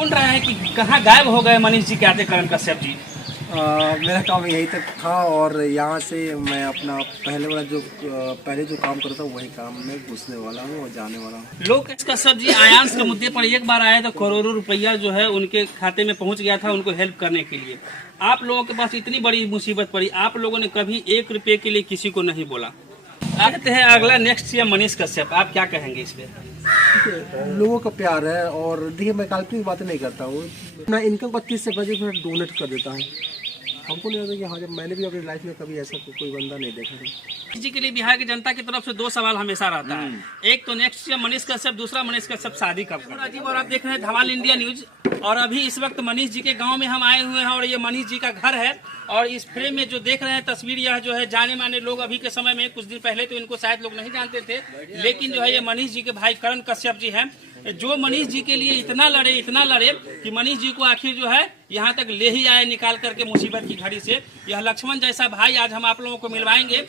ढूंढ रहे हैं कि कहाँ गायब हो गए मनीष जी के आते करण कश्यप जी। मेरा काम यही तक था और यहाँ से मैं अपना पहले जो काम करता हूँ वही काम में घुसने वाला हूँ और जाने वाला हूँ। लोग कश्यप जी आयांश के मुद्दे पर एक बार आए तो करोड़ों रुपया जो है उनके खाते में पहुंच गया था उनको हेल्प करने के लिए। आप लोगों के पास इतनी बड़ी मुसीबत पड़ी, आप लोगों ने कभी 1 रुपये के लिए किसी को नहीं बोला। कहते हैं अगला नेक्स्ट सीएम मनीष कश्यप, आप क्या कहेंगे इस पे? लोगों का प्यार है और देखिए मैं काल्पनिक बातें नहीं करता हूँ। अपना इनकम 25 से 25% डोनेट कर देता है। हमको नहीं लगता कि हाँ, जब मैंने भी अपनी लाइफ में कभी ऐसा कोई बंदा नहीं देखा था। जी के लिए बिहार की जनता की तरफ से 2 सवाल हमेशा रहता है, एक तो नेक्स्ट सीएम मनीष कश्यप, दूसरा मनीष कश्यप शादी कब करें। राजीव और आप देख रहे हैं धमाल इंडिया न्यूज और अभी इस वक्त मनीष जी के गांव में हम आए हुए हैं और ये मनीष जी का घर है और इस फ्रेम में जो देख रहे हैं तस्वीर यह जो है जाने माने लोग अभी के समय में, कुछ दिन पहले तो इनको शायद लोग नहीं जानते थे, लेकिन जो है ये मनीष जी के भाई करण कश्यप जी हैं जो मनीष जी के लिए इतना लड़े कि मनीष जी को आखिर जो है यहाँ तक ले ही आए निकाल करके मुसीबत की घड़ी से। यह लक्ष्मण जैसा भाई आज हम आप लोगों को मिलवाएंगे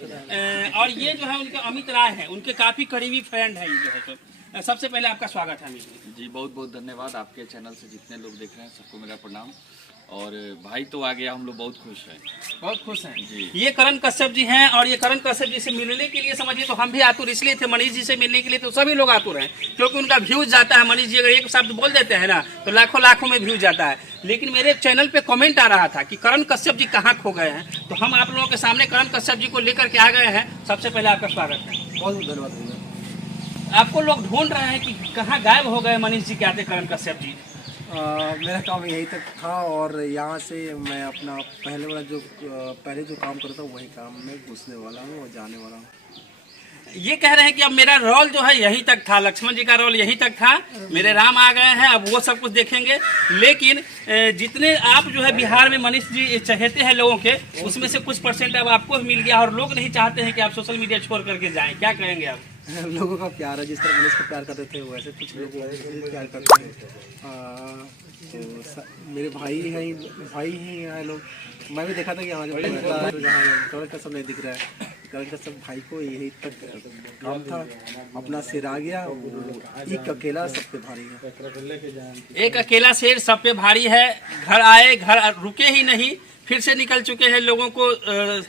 और ये जो है उनके अमित राय हैं, उनके काफी करीबी फ्रेंड है ये जो है। तो सबसे पहले आपका स्वागत है अमित जी, बहुत बहुत धन्यवाद। आपके चैनल से जितने लोग देख रहे हैं सबको मेरा प्रणाम। और भाई तो आ गया, हम लोग बहुत खुश हैं जी। ये करण कश्यप जी हैं और ये करण कश्यप जी से मिलने के लिए समझिए तो हम भी आतुर इसलिए थे, मनीष जी से मिलने के लिए तो सभी लोग आतुर हैं क्योंकि उनका व्यूज जाता है। मनीष जी अगर एक शब्द बोल देते हैं ना तो लाखों में व्यूज जाता है। लेकिन मेरे चैनल पे कमेंट आ रहा था कि करण कश्यप जी कहाँ खो गए हैं, तो हम आप लोगों के सामने करण कश्यप जी को लेकर के आ गए हैं। सबसे पहले आपका स्वागत है। बहुत बहुत धन्यवाद। आपको लोग ढूंढ रहे हैं कि कहाँ गायब हो गए मनीष जी के आते करण कश्यप जी। मेरा काम यही तक था और यहाँ से मैं अपना पहले जो काम करता हूँ वही काम में घुसने वाला हूँ और जाने वाला हूँ। ये कह रहे हैं कि अब मेरा रोल जो है यहीं तक था, लक्ष्मण जी का रोल यहीं तक था, मेरे राम आ गए हैं, अब वो सब कुछ देखेंगे। लेकिन जितने आप जो है बिहार में मनीष जी चाहते हैं लोगों के, उसमें से कुछ परसेंट अब आपको मिल गया और लोग नहीं चाहते हैं कि आप सोशल मीडिया छोड़ करके जाएं। क्या कहेंगे आप? लोगों का प्यार है, जिस तरह मनीष को प्यार करते थे वैसे कुछ लोग प्यार करते हैं। तो मेरे भाई ही हैं लोग। मैं भी देखा था कि हाँ जो करण कश्यप नहीं दिख रहा है, करण कश्यप भाई को यही तक काम था, अपना सिर आ गया। एक अकेला सब पे भारी है, एक अकेला शेर सब पे भारी है। घर आए, घर रुके ही नहीं, फिर से निकल चुके हैं लोगों को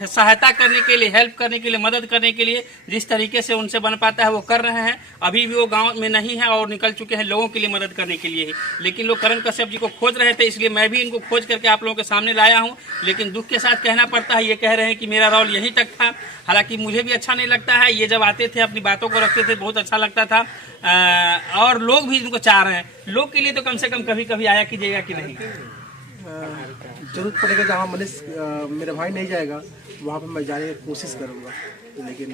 सहायता करने के लिए, हेल्प करने के लिए, मदद करने के लिए। जिस तरीके से उनसे बन पाता है वो कर रहे हैं। अभी भी वो गांव में नहीं है और निकल चुके हैं लोगों के लिए मदद करने के लिए ही। लेकिन लोग करण कश्यप जी को खोज रहे थे, इसलिए मैं भी इनको खोज करके आप लोगों के सामने लाया हूँ। लेकिन दुख के साथ कहना पड़ता है, ये कह रहे हैं कि मेरा रोल यहीं तक था। हालांकि मुझे भी अच्छा नहीं लगता है, ये जब आते थे अपनी बातों को रखते थे बहुत अच्छा लगता था और लोग भी इनको चाह रहे हैं। लोग के लिए तो कम से कम कभी कभी आया कीजिएगा कि नहीं? जरूरत पड़ेगा जहाँ मनीष मेरा भाई नहीं जाएगा वहाँ पे मैं जाने की कोशिश करूँगा। लेकिन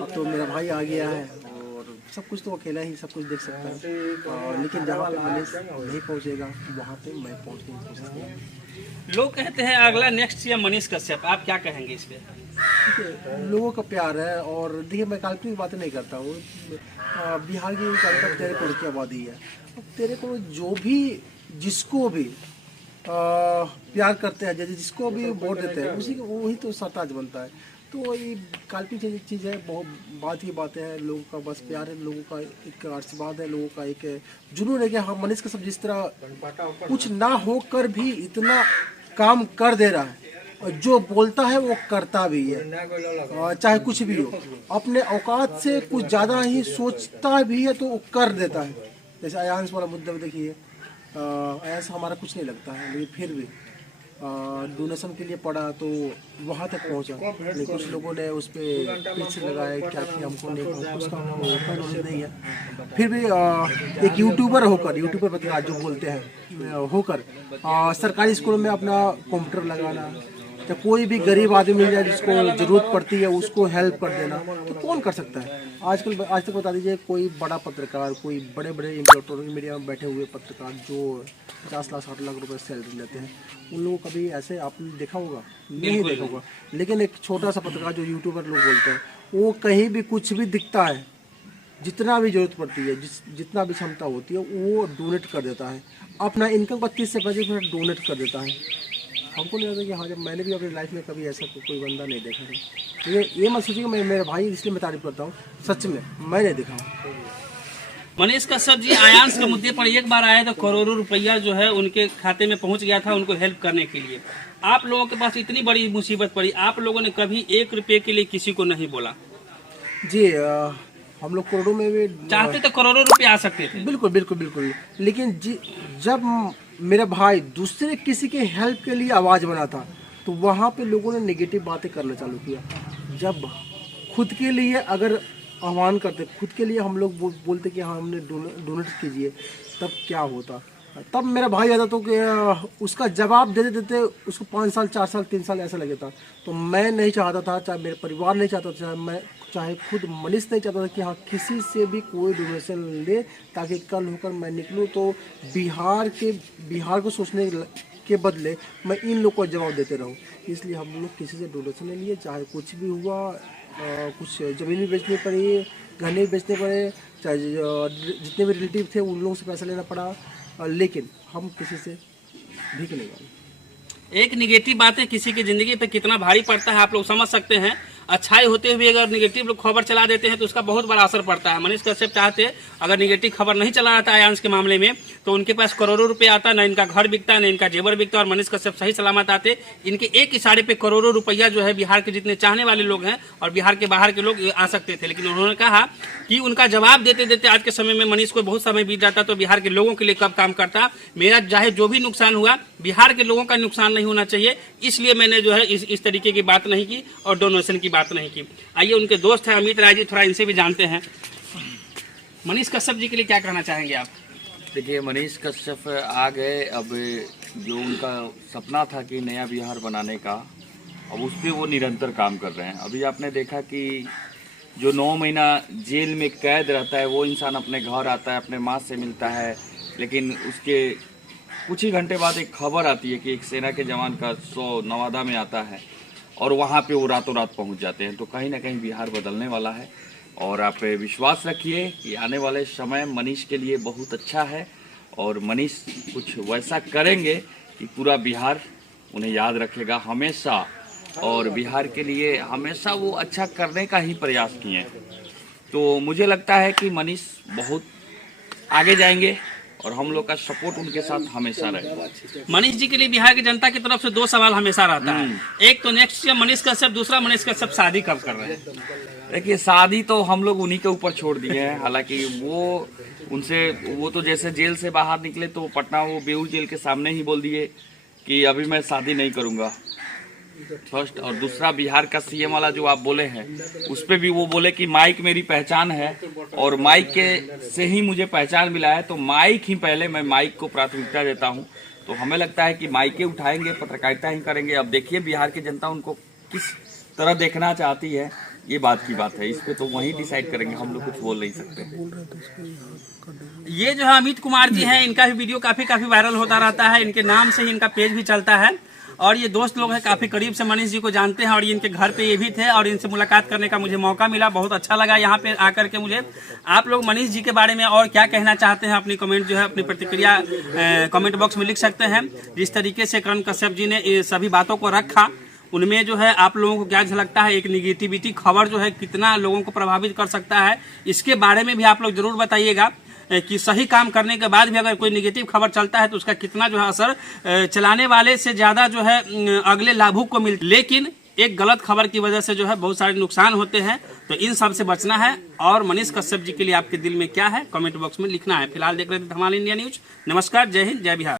अब तो मेरा भाई आ गया है और सब कुछ तो अकेला ही सब कुछ देख सकता है। लेकिन जहाँ पे मनीष नहीं पहुँचेगा वहाँ पे मैं पहुँचने की कोशिश करूँगा। लोग कहते हैं अगला नेक्स्ट सीएम मनीष कश्यप, आप क्या कहेंगे इस पे? लोगों का प्यार है और देखिए मैं काल्पनिक बातें नहीं करता हूँ। बिहार की जनता 13 करोड़ की आबादी है। 13 करोड़ जो भी जिसको भी प्यार करते हैं, जैसे जिसको भी वोट देते हैं उसी वही तो सरताज बनता है। तो ये काल्पनिक चीज़ है, बहुत ही बातें हैं। लोगों का बस प्यार है, लोगों का एक आशीर्वाद है, लोगों का एक जुनून है कि हाँ मनीष कश्यप जिस तरह कुछ ना होकर भी इतना काम कर दे रहा है और जो बोलता है वो करता भी है, चाहे कुछ भी हो। अपने औकात से कुछ ज़्यादा ही सोचता भी है तो वो कर देता है। जैसे आयांश वाला मुद्दा में देखिए, ऐसा हमारा कुछ नहीं लगता है लेकिन फिर भी डोनेशन के लिए पड़ा तो वहाँ तक पहुँचा। लेकिन कुछ लोगों ने उस पर पीछे लगाए क्या कि हमको नहीं, उसका नहीं है। फिर भी एक यूट्यूबर पत्रकार जो बोलते हैं होकर सरकारी स्कूलों में अपना कंप्यूटर लगाना, तो कोई भी गरीब आदमी मिल जाए जिसको ज़रूरत पड़ती है उसको हेल्प कर देना, तो कौन कर सकता है? आज तक बता दीजिए कोई बड़ा पत्रकार, कोई बड़े इलेक्ट्रॉनिक मीडिया में बैठे हुए पत्रकार जो 50 लाख 60 लाख रुपए सैलरी लेते हैं, उन लोगों को कभी ऐसे आपने देखा होगा? नहीं देखा होगा। लेकिन एक छोटा सा पत्रकार जो यूट्यूबर लोग बोलते हैं, वो कहीं भी कुछ भी दिखता है, जितना भी जरूरत पड़ती है, जितना भी क्षमता होती है वो डोनेट कर देता है। अपना इनकम 25 से 25% डोनेट कर देता है। हमको नहीं लगता कि हाँ, जब मैंने भी अपनी लाइफ में कभी ऐसा कोई बंदा नहीं देखा था। ये मत सोचिए मैं मेरा भाई इसलिए मैं तारीफ करता हूँ, सच में मैं नहीं देखा हूँ। मनीष कश्यप जी आयांश के मुद्दे पर एक बार आए तो करोड़ों रुपया जो है उनके खाते में पहुंच गया था उनको हेल्प करने के लिए। आप लोगों के पास इतनी बड़ी मुसीबत पड़ी, आप लोगों ने कभी 1 रुपये के लिए किसी को नहीं बोला। जी हम लोग करोड़ों में भी चाहते तो करोड़ों रुपए आ सकते थे। बिल्कुल बिल्कुल बिल्कुल, लेकिन जब मेरा भाई दूसरे किसी के हेल्प के लिए आवाज़ बना था तो वहाँ पे लोगों ने नेगेटिव बातें करना चालू किया। जब खुद के लिए अगर आह्वान करते, खुद के लिए हम लोग बोलते कि हाँ हमने डोनेट कीजिए, तब क्या होता। तब मेरा भाई आता तो कि उसका जवाब देते देते उसको 5 साल 4 साल 3 साल ऐसा लगता। तो मैं नहीं चाहता था, चाहे मेरे परिवार नहीं चाहता था, चाहे खुद मनीष नहीं चाहता था कि हाँ किसी से भी कोई डोनेशन ले, ताकि कल होकर मैं निकलूँ तो बिहार को सोचने के बदले मैं इन लोग को जवाब देते रहूँ। इसलिए हम लोग किसी से डोनेशन नहीं लिए, चाहे कुछ भी हुआ, कुछ ज़मीन भी बेचनी पड़ी, गहने भी बेचने पड़े, चाहे जितने भी रिलेटिव थे उन लोगों से पैसा लेना पड़ा, लेकिन हम किसी से भीख नहीं मांगे। एक निगेटिव बात है किसी की जिंदगी पे कितना भारी पड़ता है आप लोग समझ सकते हैं। अच्छाई होते हुए अगर निगेटिव लोग खबर चला देते हैं तो उसका बहुत बड़ा असर पड़ता है। मनीष कश्यप चाहते अगर निगेटिव खबर नहीं चला रहा था आयांश के मामले में तो उनके पास करोड़ों रुपए आता, न इनका घर बिकता, न इनका जेवर बिकता, और मनीष कश्यप सही सलामत आते। इनके एक इशारे पे करोड़ों रुपया जो है बिहार के जितने चाहने वाले लोग हैं और बिहार के बाहर के लोग आ सकते थे। लेकिन उन्होंने कहा कि उनका जवाब देते देते आज के समय में मनीष को बहुत समय बीत जाता तो बिहार के लोगों के लिए कब काम करता। मेरा चाहे जो भी नुकसान हुआ बिहार के लोगों का नुकसान नहीं होना चाहिए, इसलिए मैंने जो है इस तरीके की बात नहीं की और डोनेशन की बात नहीं की। आइए उनके दोस्त हैं अमित राय जी, थोड़ा इनसे भी जानते हैं। मनीष कश्यप जी के लिए क्या कहना चाहेंगे आप? देखिए, मनीष कश्यप आ गए, अब जो उनका सपना था कि नया बिहार बनाने का, अब उस पर वो निरंतर काम कर रहे हैं। अभी आपने देखा कि जो 9 महीना जेल में कैद रहता है वो इंसान अपने घर आता है, अपने माँ से मिलता है, लेकिन उसके कुछ ही घंटे बाद एक खबर आती है कि एक सेना के जवान का 100 नवादा में आता है और वहाँ पे वो रातों रात पहुँच जाते हैं। तो कहीं ना कहीं बिहार बदलने वाला है और आप विश्वास रखिए कि आने वाले समय मनीष के लिए बहुत अच्छा है और मनीष कुछ वैसा करेंगे कि पूरा बिहार उन्हें याद रखेगा हमेशा, और बिहार के लिए हमेशा वो अच्छा करने का ही प्रयास किए हैं। तो मुझे लगता है कि मनीष बहुत आगे जाएंगे और हम लोग का सपोर्ट उनके साथ हमेशा रहेगा। मनीष जी के लिए बिहार की जनता की तरफ से 2 सवाल हमेशा रहता है। एक तो नेक्स्ट मनीष कश्यप, दूसरा मनीष कश्यप शादी कब कर रहे हैं? देखिए, शादी तो हम लोग उन्हीं के ऊपर छोड़ दिए हैं। हालांकि वो तो जैसे जेल से बाहर निकले तो पटना वो बेऊर जेल के सामने ही बोल दिए कि अभी मैं शादी नहीं करूंगा, फर्स्ट। और दूसरा, बिहार का सीएम वाला जो आप बोले हैं उस पे भी वो बोले कि माइक मेरी पहचान है और माइक के से ही मुझे पहचान मिला है, तो माइक ही पहले, मैं माइक को प्राथमिकता देता हूं। तो हमें लगता है कि माइक उठाएंगे, पत्रकारिता ही करेंगे। अब देखिए बिहार की जनता उनको किस तरह देखना चाहती है, ये बात की बात है। इस पे तो वही डिसाइड करेंगे, हम लोग कुछ बोल नहीं सकते। ये जो है अमित कुमार जी हैं, इनका भी वीडियो काफी वायरल होता रहता है। इनके नाम से ही इनका पेज भी चलता है और ये दोस्त लोग हैं, काफी करीब से मनीष जी को जानते हैं और ये इनके घर पे ये भी थे और इनसे मुलाकात करने का मुझे मौका मिला। बहुत अच्छा लगा यहाँ पे आकर के मुझे। आप लोग मनीष जी के बारे में और क्या कहना चाहते हैं, अपनी कमेंट जो है, अपनी प्रतिक्रिया कमेंट बॉक्स में लिख सकते हैं। जिस तरीके से करण कश्यप जी ने सभी बातों को रखा, उनमें जो है आप लोगों को क्या झलकता है, एक निगेटिविटी खबर जो है कितना लोगों को प्रभावित कर सकता है, इसके बारे में भी आप लोग जरूर बताइएगा कि सही काम करने के बाद भी अगर कोई निगेटिव खबर चलता है तो उसका कितना जो है असर चलाने वाले से ज्यादा जो है अगले लाभुक को मिलता है। लेकिन एक गलत खबर की वजह से जो है बहुत सारे नुकसान होते हैं, तो इन सब से बचना है। और मनीष कश्यप जी के लिए आपके दिल में क्या है, कमेंट बॉक्स में लिखना है। फिलहाल देख रहे थे धमाल इंडिया न्यूज। नमस्कार, जय हिंद, जय बिहार।